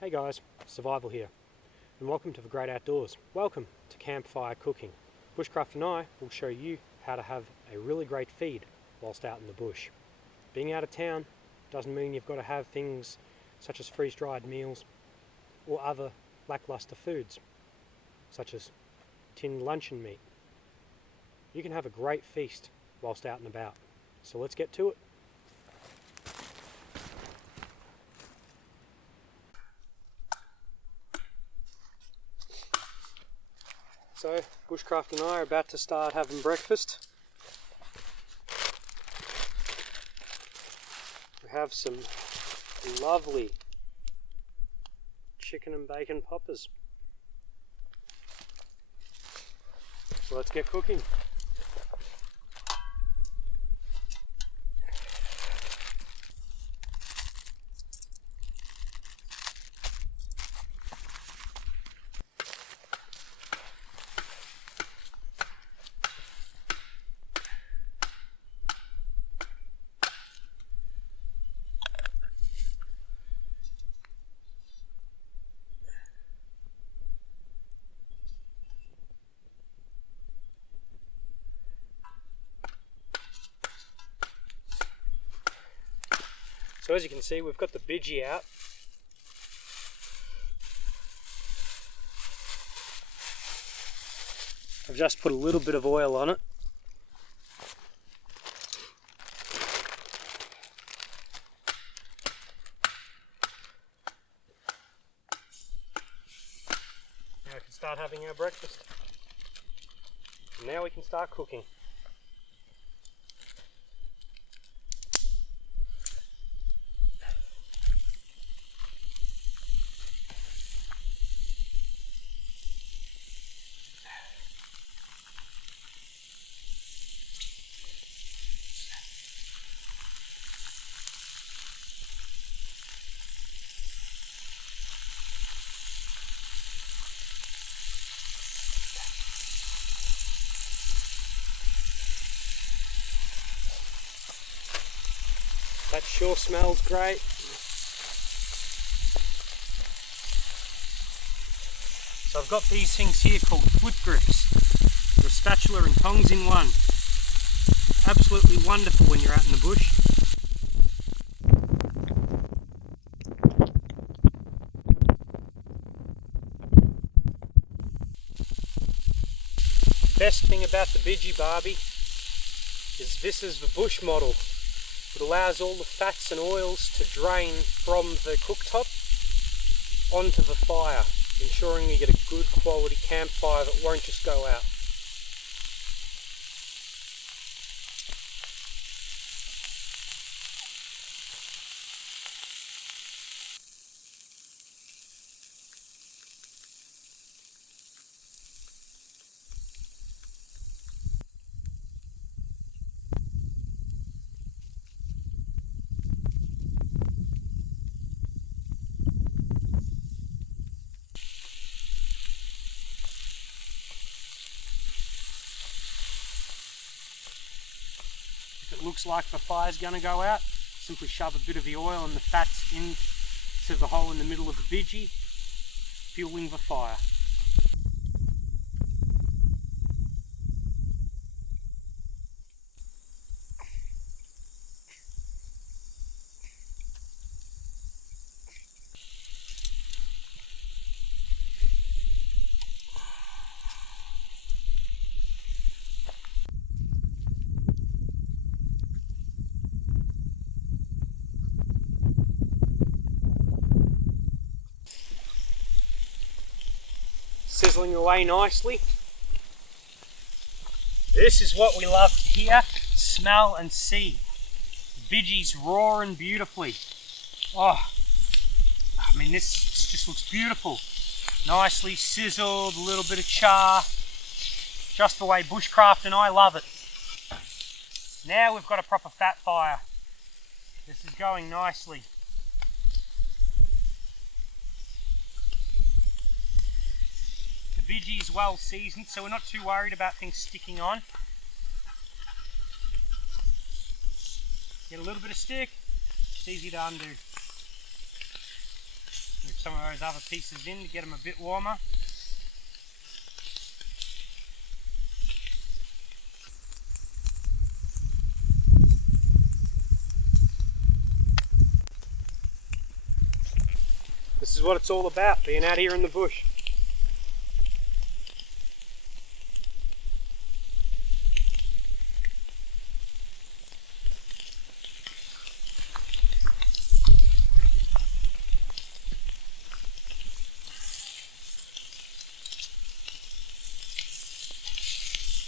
Hey guys, Survival here, and welcome to the great outdoors. Welcome to Campfire Cooking. Bushcraft and I will show you how to have a really great feed whilst out in the bush. Being out of town doesn't mean you've got to have things such as freeze-dried meals or other lackluster foods, such as tinned luncheon meat. You can have a great feast whilst out and about. So let's get to it. So, Bushcraft and I are about to start having breakfast. We have some lovely chicken and bacon poppers. So let's get cooking. So as you can see, we've got the Biji out. I've just put a little bit of oil on it. Now we can start having our breakfast. And now we can start cooking. That sure smells great. So I've got these things here called flip grips. They're a spatula and tongs in one. Absolutely wonderful when you're out in the bush. The best thing about the Biji Barbie is this is the bush model. It allows all the fats and oils to drain from the cooktop onto the fire, ensuring you get a good quality campfire that won't just go out. If it looks like the fire's going to go out, simply shove a bit of the oil and the fats into the hole in the middle of the Biji, fueling the fire. Sizzling away nicely. This is what we love to hear, smell and see. Biji's roaring beautifully. Oh, I mean this just looks beautiful. Nicely sizzled, a little bit of char. Just the way Bushcraft and I love it. Now we've got a proper fat fire. This is going nicely. Biji is well seasoned, so we're not too worried about things sticking on. Get a little bit of stick, it's easy to undo. Move some of those other pieces in to get them a bit warmer. This is what it's all about, being out here in the bush.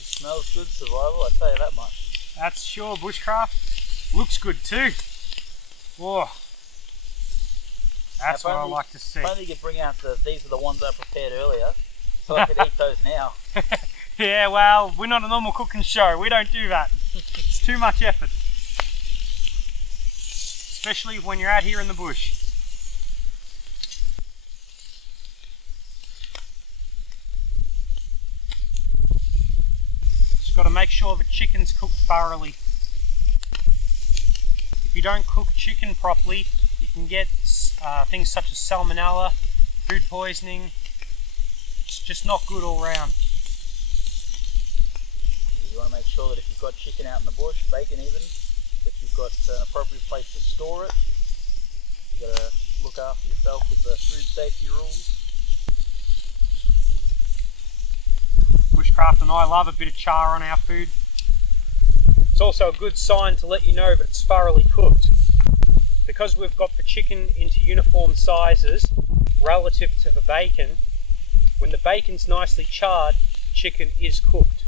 Smells good, Survival, I tell you that much. That's sure, Bushcraft. Looks good too. Oh, that's what I like to see. If only you could bring out these are the ones I prepared earlier, so I could eat those now. Yeah, well, we're not a normal cooking show. We don't do that. It's too much effort. Especially when you're out here in the bush. Just got to make sure the chicken's cooked thoroughly. If you don't cook chicken properly, you can get things such as salmonella, food poisoning. It's just not good all round. You want to make sure that if you've got chicken out in the bush, bacon even, that you've got an appropriate place to store it. You've got to look after yourself with the food safety rules. Bushcraft and I love a bit of char on our food. It's also a good sign to let you know that it's thoroughly cooked. Because we've got the chicken into uniform sizes relative to the bacon, when the bacon's nicely charred, the chicken is cooked.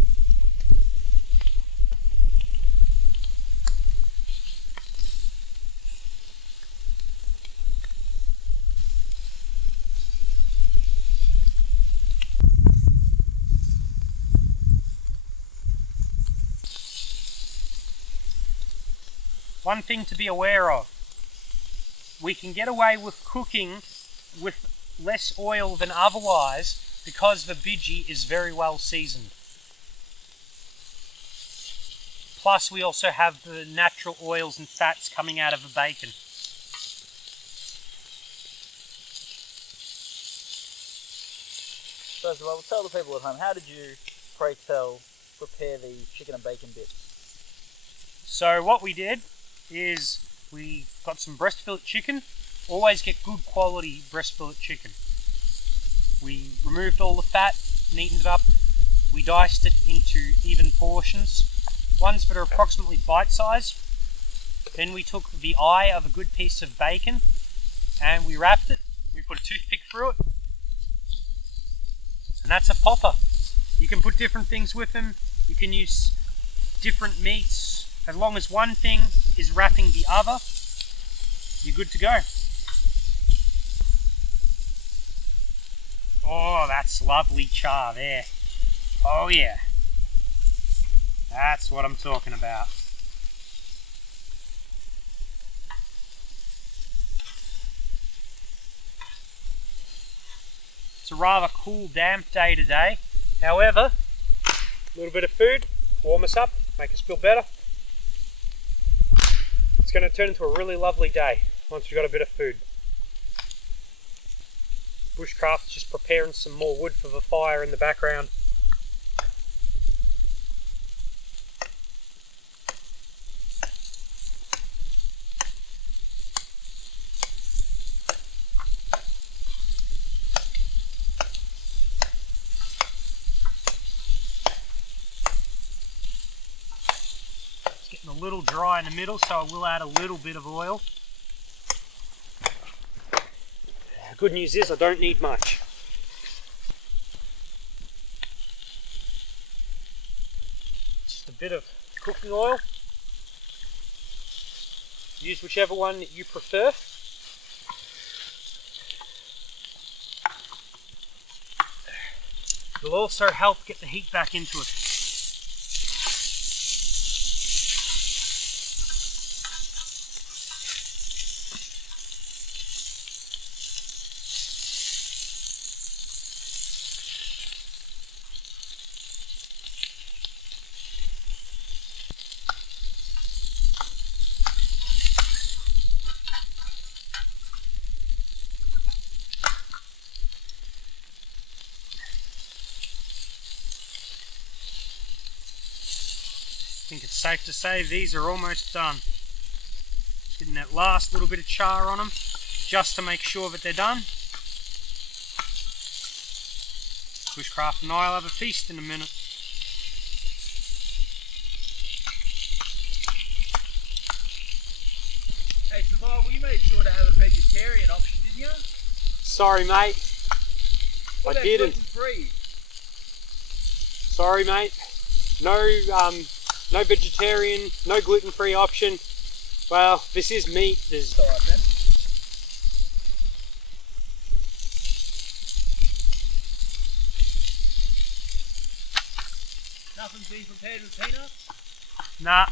One thing to be aware of, we can get away with cooking with less oil than otherwise because the Biji is very well seasoned. Plus we also have the natural oils and fats coming out of the bacon. First of all, tell the people at home, how did you, pray tell, prepare the chicken and bacon bits? So what we did is we got some breast fillet chicken. Always get good quality breast fillet chicken. We removed all the fat, neatened it up. We diced it into even portions, ones that are approximately bite-sized. Then we took the eye of a good piece of bacon and we wrapped it. We put a toothpick through it. And that's a popper. You can put different things with them. You can use different meats. As long as one thing is wrapping the other, you're good to go. Oh, that's lovely char there. Oh yeah. That's what I'm talking about. It's a rather cool, damp day today. However, a little bit of food, warm us up, make us feel better. It's going to turn into a really lovely day once we've got a bit of food. Bushcraft's just preparing some more wood for the fire in the background. A little dry in the middle, so I will add a little bit of oil. Good news is I don't need much. Just a bit of cooking oil. Use whichever one that you prefer. It'll also help get the heat back into it. think it's safe to say these are almost done. Getting that last little bit of char on them, just to make sure that they're done. Bushcraft and I'll have a feast in a minute. Hey Survival, you made sure to have a vegetarian option, didn't you? Sorry mate, What I didn't. Gluten-free? Sorry mate, no vegetarian, no gluten-free option. Well, this is meat. There's Alright then. Nothing's been prepared with peanuts? nah.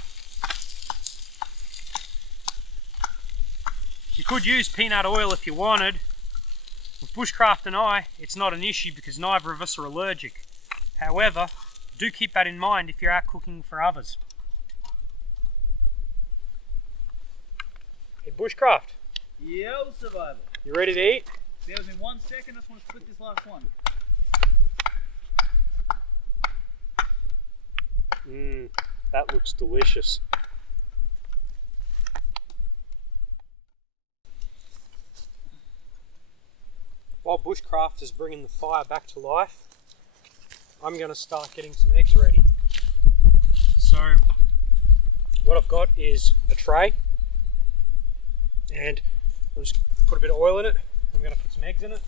You could use peanut oil if you wanted. With Bushcraft and I, it's not an issue because neither of us are allergic. However, do keep that in mind if you're out cooking for others. Hey Bushcraft, Yo, Survival. you ready to eat? Bear with me 1 second, I just want to split this last one. That looks delicious. While Bushcraft is bringing the fire back to life, I'm going to start getting some eggs ready. So, what I've got is a tray, and I'll just put a bit of oil in it. I'm going to put some eggs in it.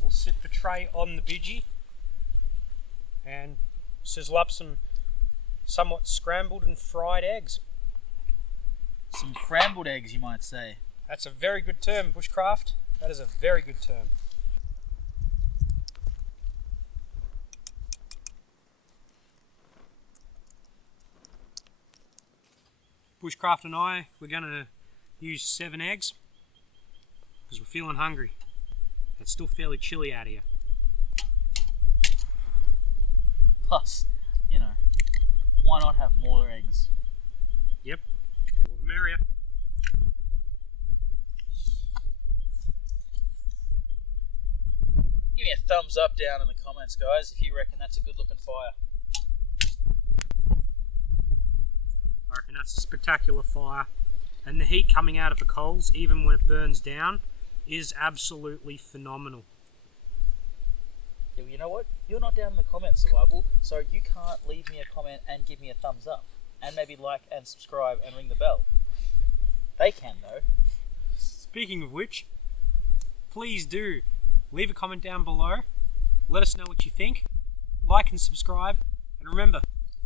We'll sit the tray on the Biji and sizzle up some somewhat scrambled and fried eggs. Some frambled eggs, you might say. That's a very good term, Bushcraft. That is a very good term. Bushcraft and I, we're going to use 7 eggs because we're feeling hungry. It's still fairly chilly out here. Plus, you know, why not have more eggs? Yep, more the merrier. Give me a thumbs up down in the comments, guys, if you reckon that's a good looking fire. I reckon that's a spectacular fire. And the heat coming out of the coals, even when it burns down, is absolutely phenomenal. Yeah, well, you know what? You're not down in the comments, Survival, so you can't leave me a comment and give me a thumbs up. And maybe like and subscribe and ring the bell. They can, though. Speaking of which, please do leave a comment down below. Let us know what you think. Like and subscribe. And remember,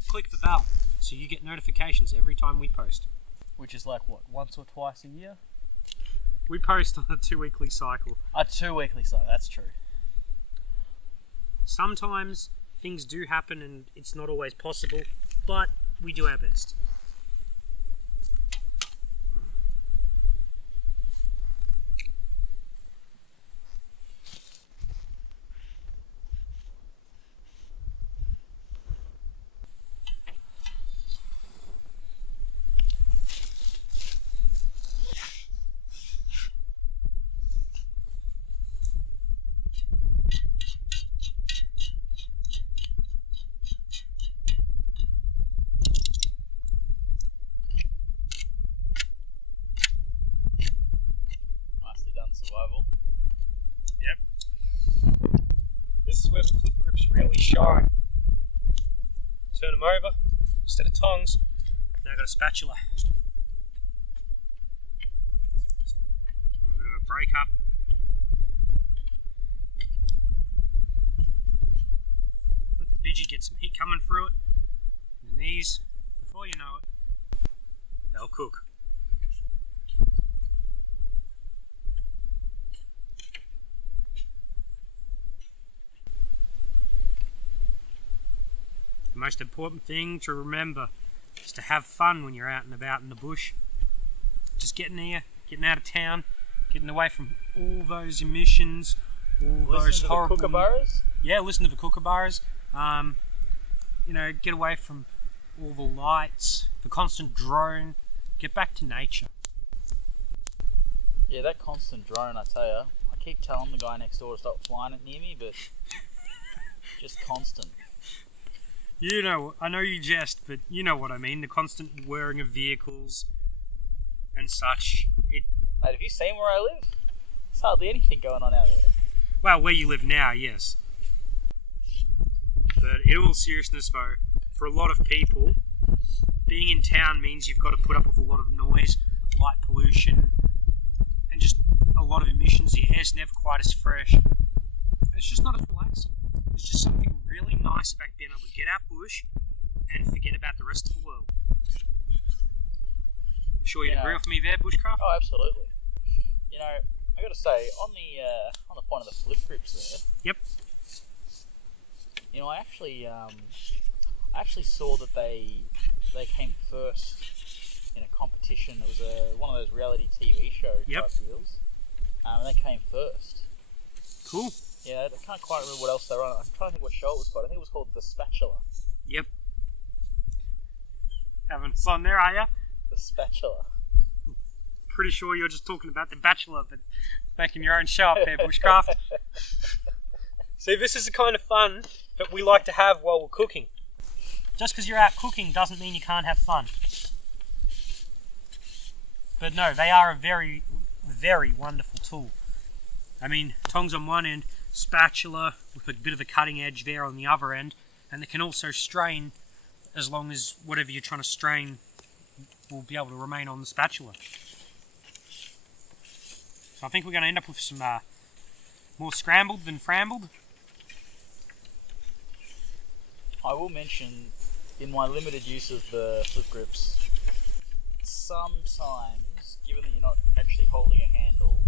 click the bell so you get notifications every time we post. Which is like, what, once or twice a year? We post on a 2-weekly cycle. A 2-weekly cycle, that's true. Sometimes things do happen and it's not always possible, but we do our best. Nicely done, Survival. Yep. This is where the flip grips really shine. Turn them over. Instead of tongs, now I've got a spatula. A bit of a break up. Let the Biji get some heat coming through it. And these, before you know it, they'll cook. The most important thing to remember is to have fun when you're out and about in the bush. Just getting here, getting out of town, getting away from all those emissions, all those horrible... Listen to the kookaburras? Yeah, listen to the kookaburras. You know, get away from all the lights, the constant drone. Get back to nature. Yeah, that constant drone, I tell ya. I keep telling the guy next door to stop flying it near me, but just constant. You know, I know you jest, but you know what I mean. The constant whirring of vehicles and such. Mate, have you seen where I live? There's hardly anything going on out there. Well, where you live now, yes. But in all seriousness though, for a lot of people, being in town means you've got to put up with a lot of noise, light pollution, and just a lot of emissions. The air's never quite as fresh. It's just not as relaxing. There's just something really nice about being able to get out bush and forget about the rest of the world. I'm sure you'd agree with me there, Bushcraft? Oh, absolutely. You know, I got to say, on the point of the flip grips there. Yep. You know, I actually saw that they came first in a competition. It was one of those reality TV show type deals, and they came first. Cool. Yeah, I can't quite remember what else they were on. I'm trying to think what show it was called. I think it was called The Spatula. Yep. Having fun there, are ya? The Spatula. Pretty sure you're just talking about The Bachelor, but making your own show up there, Bushcraft. See, this is the kind of fun that we like to have while we're cooking. Just because you're out cooking doesn't mean you can't have fun. But no, they are a very, very wonderful tool. I mean, tongs on one end, spatula with a bit of a cutting edge there on the other end, and they can also strain as long as whatever you're trying to strain will be able to remain on the spatula. So I think we're going to end up with some more scrambled than frambled. I will mention, in my limited use of the flip grips, sometimes, given that you're not actually holding a handle,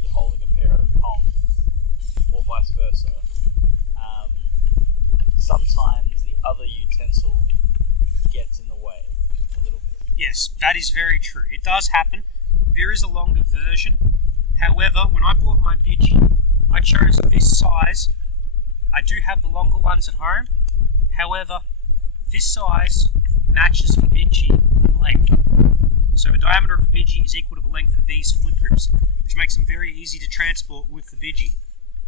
you're holding a pair of tongs, or vice versa, sometimes the other utensil gets in the way a little bit. Yes, that is very true. It does happen. There is a longer version. However, when I bought my Biji, I chose this size. I do have the longer ones at home. However, this size matches the Biji in length. So the diameter of the Biji is equal to the length of these flip grips, which makes them very easy to transport with the Biji.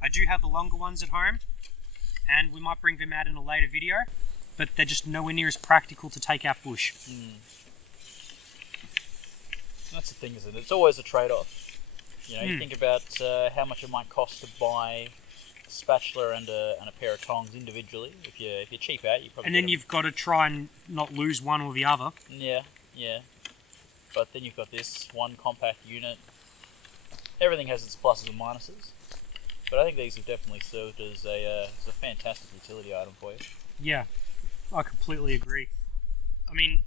I do have the longer ones at home, and we might bring them out in a later video, but they're just nowhere near as practical to take out bush. That's the thing, isn't it? It's always a trade-off. You know, you think about how much it might cost to buy a spatula and a pair of tongs individually. If you're cheap out, you probably. And then you've got to try and not lose one or the other. Yeah. But then you've got this one compact unit. Everything has its pluses and minuses, but I think these have definitely served as a fantastic utility item for you. Yeah, I completely agree. I mean,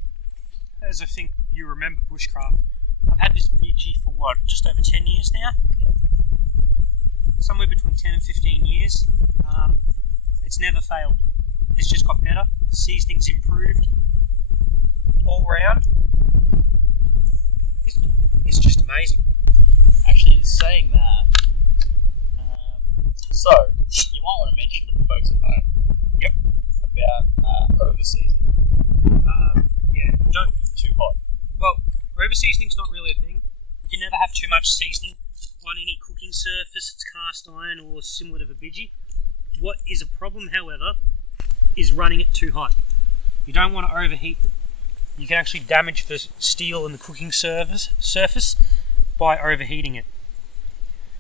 as I think you remember, Bushcraft, I've had this Biji for what, just over 10 years now? Yep. Somewhere between 10 and 15 years. It's never failed. It's just got better. The seasoning's improved. All round. It's just amazing. Actually, in saying that, so you might want to mention to the folks at home. Yep. About over-seasoning. Yeah. Don't be too hot. Well, over-seasoning's not really a thing. You can never have too much seasoning on any cooking surface. It's cast iron or similar to the Biji. What is a problem, however, is running it too hot. You don't want to overheat it. You can actually damage the steel and the cooking surface by overheating it.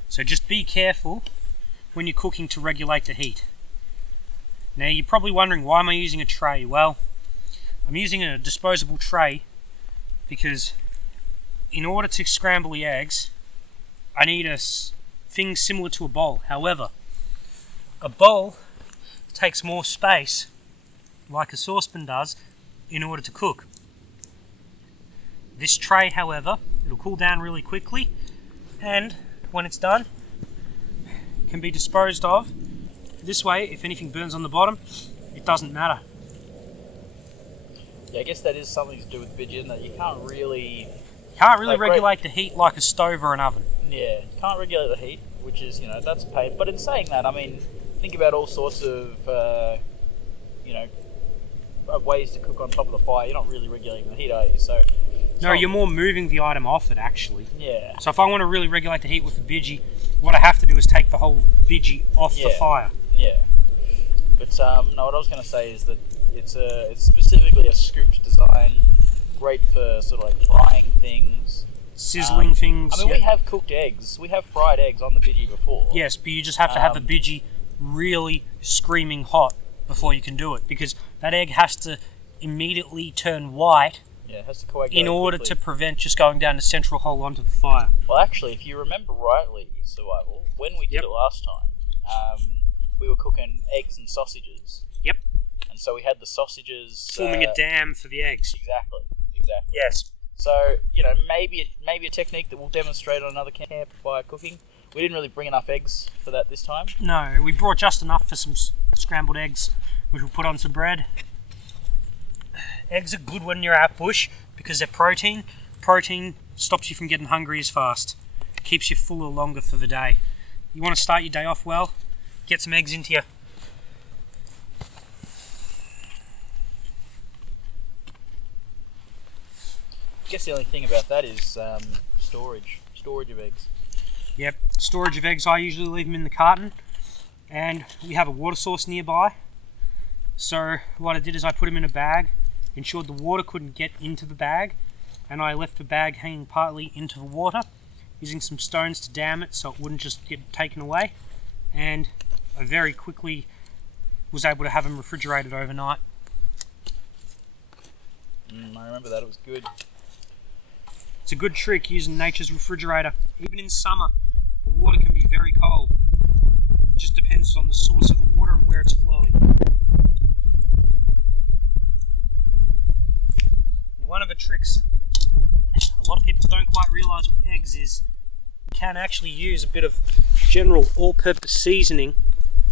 So just be careful when you're cooking to regulate the heat. Now you're probably wondering, why am I using a tray? Well, I'm using a disposable tray because in order to scramble the eggs, I need a thing similar to a bowl. However, a bowl takes more space, like a saucepan does, in order to cook. This tray, however, it'll cool down really quickly, and when it's done, can be disposed of. This way, if anything burns on the bottom, it doesn't matter. Yeah, I guess that is something to do with Biji, isn't it? You can't really regulate the heat like a stove or an oven. Yeah, can't regulate the heat, which is, that's a pain. But in saying that, I mean, think about all sorts of, ways to cook on top of the fire. You're not really regulating the heat, are you? No, you're more moving the item off it, actually. Yeah. So if I want to really regulate the heat with the Biji, what I have to do is take the whole Biji off the fire. Yeah. But no, what I was going to say is that it's specifically a scooped design, great for sort of like frying things, Sizzling things. I mean, yeah. we have cooked eggs, we have fried eggs on the Biji before. Yes, but you just have to have the Biji really screaming hot before you can do it, because that egg has to immediately turn white. Yeah, it has to coagulate in order quickly. to prevent just going down the central hole onto the fire. Well, actually, if you remember rightly, Survival, when we did it last time, we were cooking eggs and sausages. Yep. And so we had the sausages Forming a dam for the eggs. Exactly. Yes. So, maybe a technique that we'll demonstrate on another campfire cooking. We didn't really bring enough eggs for that this time. No, we brought just enough for some scrambled eggs, which we'll put on some bread. Eggs are good when you're out bush because they're protein. Protein stops you from getting hungry as fast. Keeps you fuller longer for the day. You want to start your day off well? Get some eggs into you. I guess the only thing about that is storage of eggs. Yep, storage of eggs, I usually leave them in the carton, and we have a water source nearby. So what I did is I put them in a bag, ensured the water couldn't get into the bag, and I left the bag hanging partly into the water, using some stones to dam it so it wouldn't just get taken away, and I very quickly was able to have them refrigerated overnight. I remember that, it was good. It's a good trick using nature's refrigerator. Even in summer, the water can be very cold. It just depends on the source of the water and where it's flowing. And one of the tricks a lot of people don't quite realise with eggs is you can actually use a bit of general all-purpose seasoning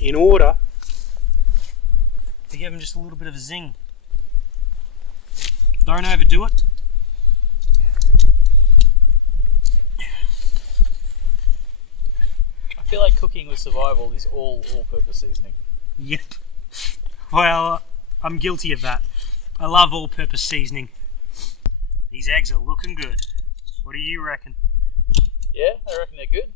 in order to give them just a little bit of a zing. Don't overdo it. I feel like cooking with survival is all-purpose seasoning. Yep. Well, I'm guilty of that. I love all-purpose seasoning. These eggs are looking good. What do you reckon? Yeah, I reckon they're good.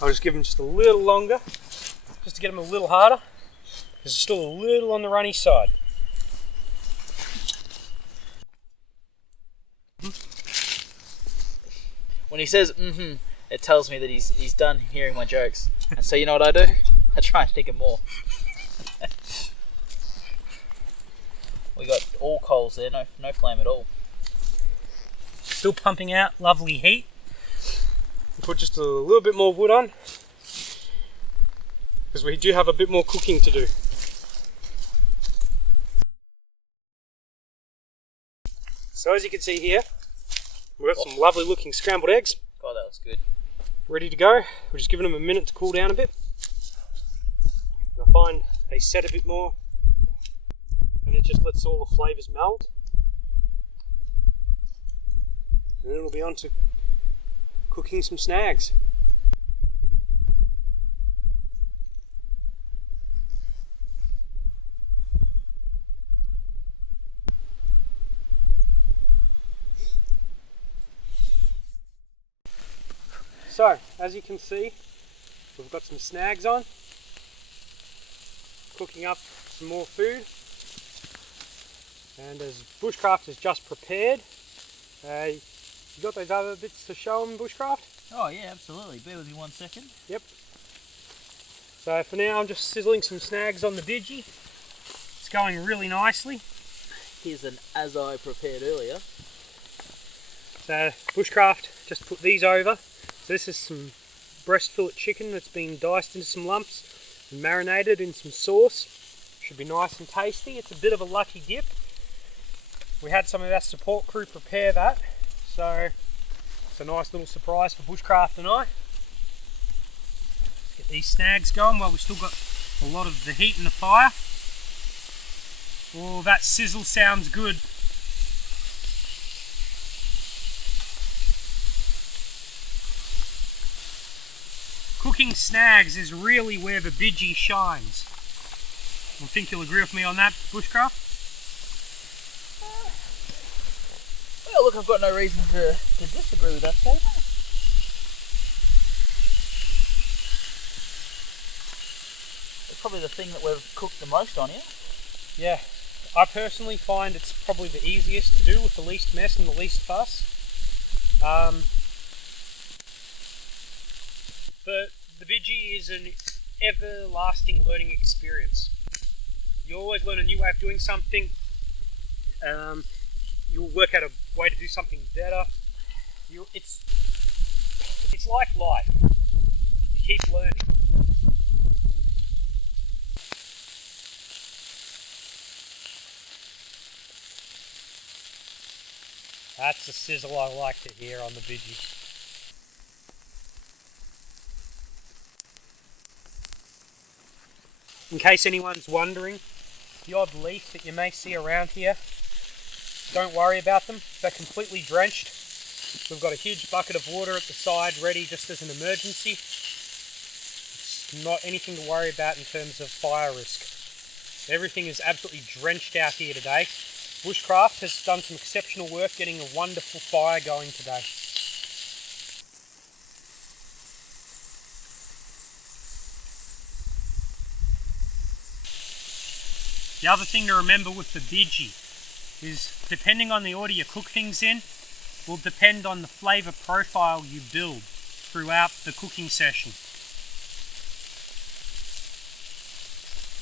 I'll just give them just a little longer, just to get them a little harder, because it's still a little on the runny side. When he says it tells me that he's done hearing my jokes. And so you know what I do? I try and think of more. We got all coals there, no flame at all. Still pumping out lovely heat. Put just a little bit more wood on, because we do have a bit more cooking to do. So as you can see here, we've got some lovely looking scrambled eggs. God, that was good. Ready to go. We're just giving them a minute to cool down a bit. And I find they set a bit more, and it just lets all the flavours meld. And then we'll be on to cooking some snags. So, as you can see, we've got some snags on, cooking up some more food, and as Bushcraft has just prepared, you got those other bits to show them, Bushcraft? Oh yeah, absolutely. Bear with me 1 second. Yep. So for now I'm just sizzling some snags on the Biji. It's going really nicely. Here's an as I prepared earlier. So Bushcraft just put these over. So this is some breast fillet chicken that's been diced into some lumps and marinated in some sauce. Should be nice and tasty. It's a bit of a lucky dip. We had some of our support crew prepare that, so it's a nice little surprise for Bushcraft and I. Let's get these snags going while we've still got a lot of the heat in the fire. Oh, that sizzle sounds good. Cooking snags is really where the Biji shines. I think you'll agree with me on that, Bushcraft? Well, look, I've got no reason to disagree with that statement. probably the thing that we've cooked the most on here. Yeah, I personally find it's probably the easiest to do with the least mess and the least fuss. But the Biji is an everlasting learning experience. You always learn a new way of doing something. You'll work out a way to do something better. It's like life. You keep learning. That's the sizzle I like to hear on the Biji. In case anyone's wondering, the odd leaf that you may see around here, don't worry about them. They're completely drenched. We've got a huge bucket of water at the side ready just as an emergency. It's not anything to worry about in terms of fire risk. Everything is absolutely drenched out here today. Bushcraft has done some exceptional work getting a wonderful fire going today. The other thing to remember with the Biji is depending on the order you cook things in will depend on the flavour profile you build throughout the cooking session.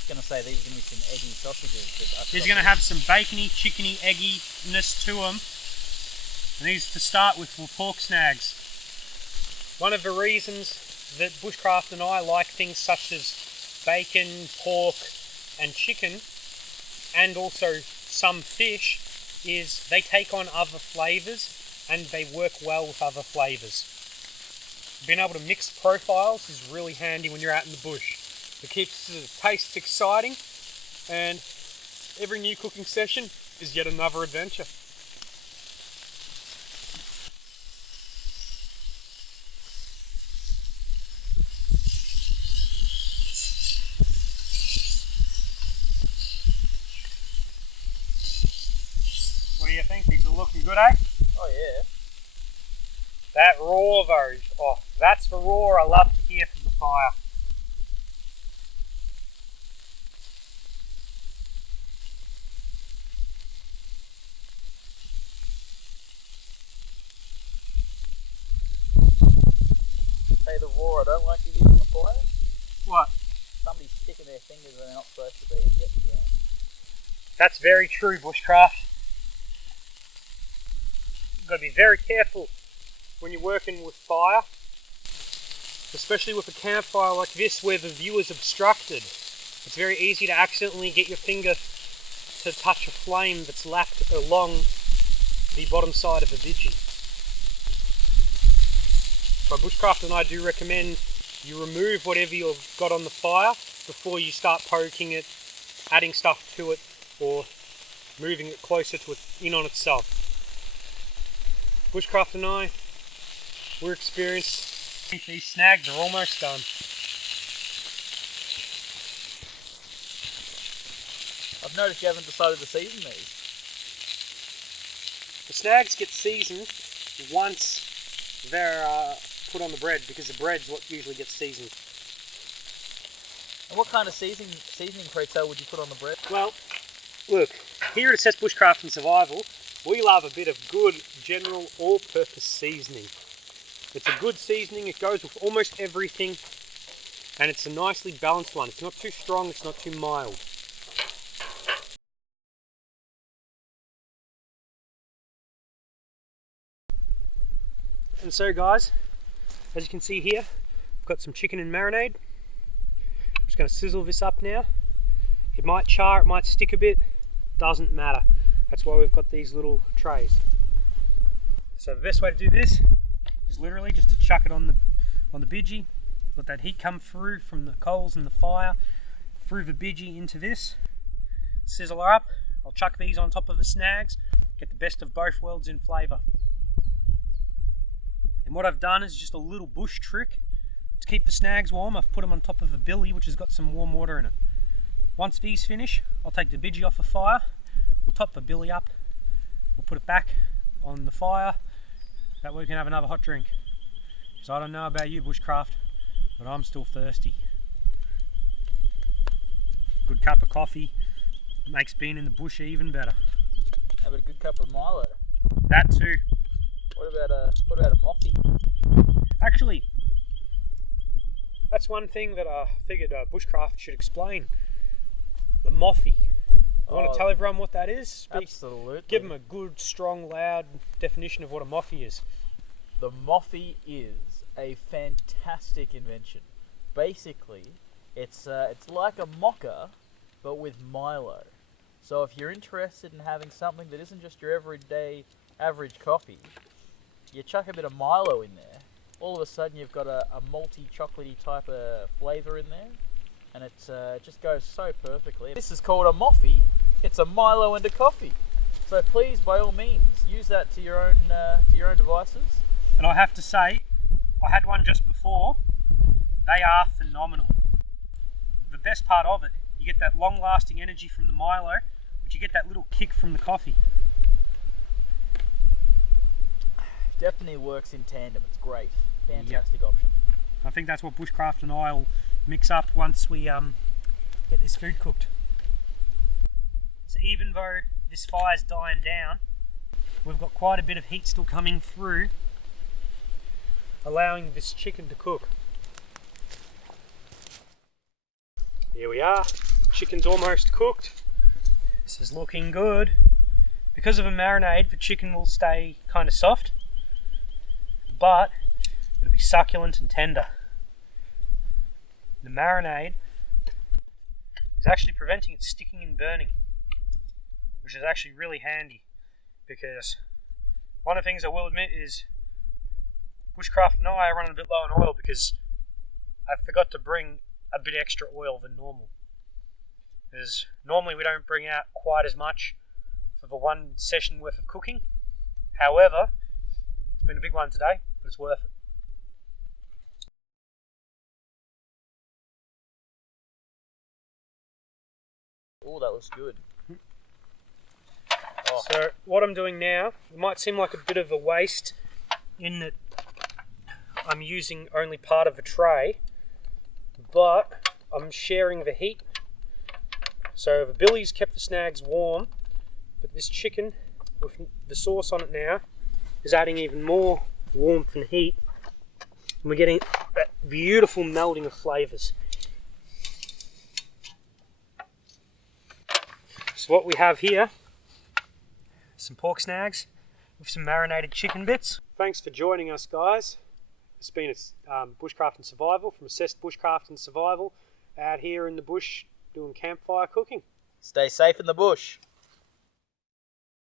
I was going to say these are going to be some eggy sausages. These are going to have some bacony, chickeny, egginess to them. And these to start with were pork snags. One of the reasons that Bushcraft and I like things such as bacon, pork and chicken, and also some fish, is they take on other flavours and they work well with other flavours. Being able to mix profiles is really handy when you're out in the bush. It keeps the taste exciting, and every new cooking session is yet another adventure. What do you think? These are looking good, eh? Oh yeah. That roar though, oh, that's the roar I love to hear from the fire. Say the roar I don't like to hear from the fire. What? Somebody's sticking their fingers where they're not supposed to be and getting burnt. That's very true, Bushcraft. You've got to be very careful when you're working with fire, especially with a campfire like this where the view is obstructed. It's very easy to accidentally get your finger to touch a flame that's lapped along the bottom side of a Biji. So Bushcraft and I do recommend you remove whatever you've got on the fire before you start poking it, adding stuff to it, or moving it closer to it in on itself. Bushcraft and I, we're experienced. These snags are almost done. I've noticed you haven't decided to season these. The snags get seasoned once they're put on the bread, because the bread's what usually gets seasoned. And what kind of seasoning pre-tail would you put on the bread? Well, look, here at Assess Bushcraft and Survival, we love a bit of good, general, all-purpose seasoning. It's a good seasoning, it goes with almost everything, and it's a nicely balanced one. It's not too strong, it's not too mild. And so guys, as you can see here, I've got some chicken in marinade. I'm just going to sizzle this up now. It might char, it might stick a bit, doesn't matter. That's why we've got these little trays. So the best way to do this is literally just to chuck it on the Biji, let that heat come through from the coals and the fire, through the Biji into this, sizzle her up. I'll chuck these on top of the snags, get the best of both worlds in flavour. And what I've done is just a little bush trick to keep the snags warm. I've put them on top of a billy which has got some warm water in it. Once these finish, I'll take the Biji off the fire, we'll top the billy up, we'll put it back on the fire, that way we can have another hot drink. So I don't know about you Bushcraft, but I'm still thirsty. Good cup of coffee makes being in the bush even better. How about a good cup of Milo? That too. What about a moffee? Actually, that's one thing that I figured Bushcraft should explain. The moffee. I want to tell everyone what that is. Absolutely. Give them a good, strong, loud definition of what a moffee is. The moffee is a fantastic invention. Basically, it's like a mocha, but with Milo. So if you're interested in having something that isn't just your everyday average coffee, you chuck a bit of Milo in there. All of a sudden you've got a malty, chocolatey type of flavour in there, and it just goes so perfectly. This is called a moffee. It's a Milo and a coffee. So please, by all means, use that to your own devices. And I have to say, I had one just before. They are phenomenal. The best part of it, you get that long-lasting energy from the Milo, but you get that little kick from the coffee. Definitely works in tandem. It's great. Fantastic option. I think that's what Bushcraft and I will mix up once we get this food cooked. So even though this fire's dying down, we've got quite a bit of heat still coming through, allowing this chicken to cook. Here we are. Chicken's almost cooked. This is looking good. Because of a marinade, the chicken will stay kind of soft, but it'll be succulent and tender. The marinade is actually preventing it sticking and burning, which is actually really handy, because one of the things I will admit is Bushcraft and I are running a bit low on oil because I forgot to bring a bit extra oil than normal. Because normally we don't bring out quite as much for the one session worth of cooking. However, it's been a big one today, but it's worth it. Oh, that looks good. Oh. So what I'm doing now, it might seem like a bit of a waste in that I'm using only part of a tray, but I'm sharing the heat. So the billies kept the snags warm, but this chicken with the sauce on it now is adding even more warmth and heat, and we're getting that beautiful melding of flavours. So what we have here, some pork snags with some marinated chicken bits. Thanks for joining us, guys. It's been Bushcraft and Survival from Assessed Bushcraft and Survival out here in the bush doing campfire cooking. Stay safe in the bush.